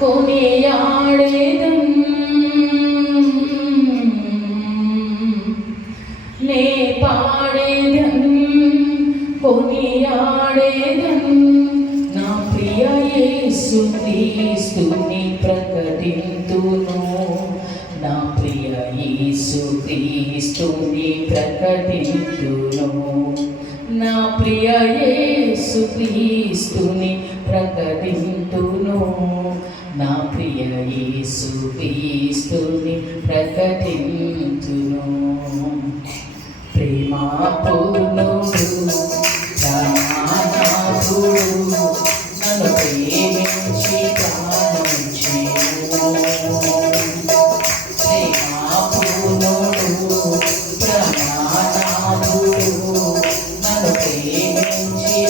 കൊടിയാടേതും നേപാടേതും കൊടിയാടേതും നാ പ്രിയ യേശു ക്രിസ്തുനെ പ്രകടിത്തുന്നു నా ప్రియ యేసు క్రీస్తుని ప్రకటించును నా ప్రియ యేసుక్రీస్తుని ప్రకటింతును. నా ప్రియ యేసుక్రీస్తుని ప్రకటింతును. ప్రేమాపూర్ణుడు ప్రాణాపుడు ప్రేమించి and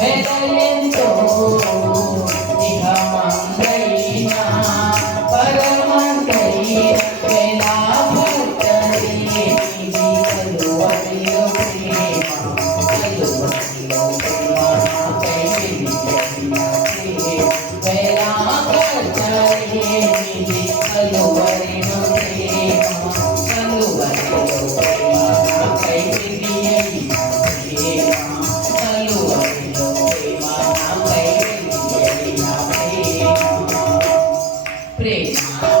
వెదయంతో ఇహ మంద Oh,